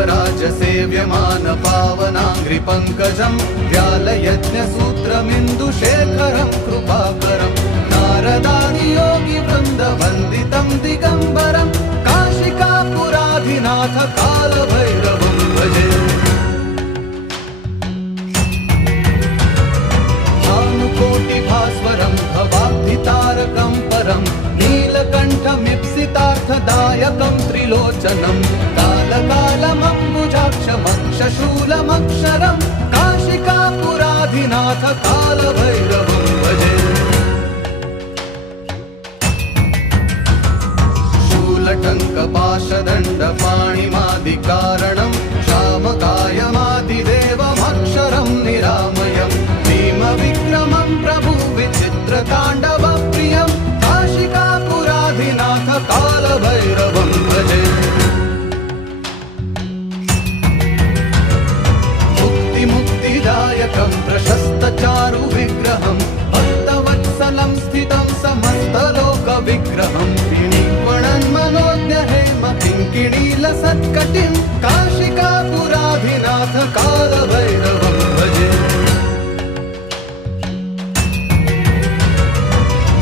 देवराज सेव्यमान पावनाङ्घ्रिपङ्कजं व्यालयज्ञसूत्रमिन्दुशेखरं कृपाकरं नारदादियोगिवृन्दवन्दितं दिगम्बरं काशिकापुराधिनाथ कालभैरवं भजे। भानुकोटिभास्वरं भवाब्धितारकं परं नीलकण्ठमीप्सितार्थदायकं त्रिलोचनं कालकालमम्बुजाक्षमक्षशूलमक्षरं काशिकापुराधिनाथ कालभैरवं भजे। शूलटङ्कपाशदण्डपाणिमादिकारणं शामकायमादिदेवमक्षरं निरामयं भीमविक्रमं प्रभुविचित्रताण्डवप्रियं काशिकापुराधिनाथ कालभैरवं भजे। मुक्तिदायकं प्रशस्तचारुविग्रहं भक्तवत्सलं स्थितं समस्तलोकविग्रहं विनिक्वणन्मनोज्ञहेम किङ्किणीलसत्कटिं काशिकापुराधिनाथ कालभैरवं भजे।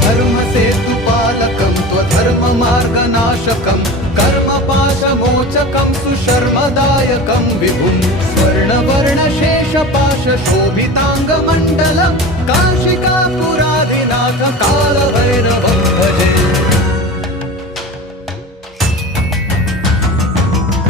धर्मसेतुपालकं त्वधर्ममार्गनाशकं कर्मपाशमोचकं सुशर्मदायकं विभुं स्वर्णवर्णशेषपाशशोभिताङ्गमण्डलं काशिकापुराधिनाथ कालभैरवं भजे।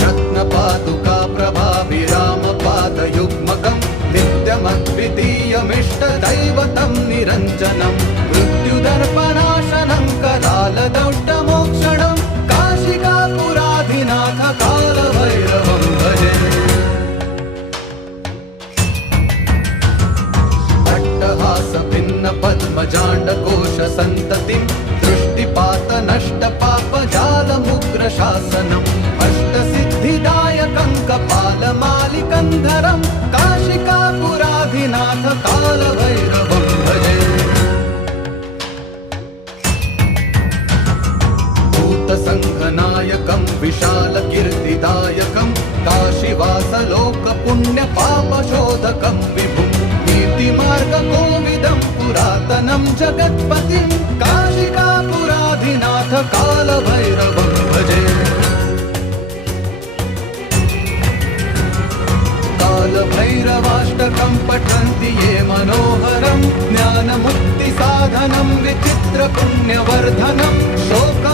रत्नपादुकाप्रभाभिरामपादयुग्मकं नित्यमद्वितीयमिष्टदैवतं निरञ्जनं मृत्युदर्पणाशनं करालदौष्टमोक्षणं काशिकापुराधिनाथ कालभैरवं भजे। अट्टहासभिन्नपद्मजाण्डकोशसन्ततिं दृष्टिपातनष्टपापजालमुग्रशासनम् अष्टसिद्धिदायकं कपालमालिकन्धरं काशिकापुराधिनाथ कालभैरवं भजे। भूतसङ्घनायकं विशालकीर्तिदायकं काशीवासलोकपुण्यपापशोधकं विभुं नीतिमार्गकोविदं पुरातनं जगत्पतिं काशिकापुराधिनाथ कालभैरवं भजे। कालभैरवाष्टकं पठन्ति ये मनोहरं ज्ञानमुक्तिसाधनं विचित्रपुण्यवर्धनं शोक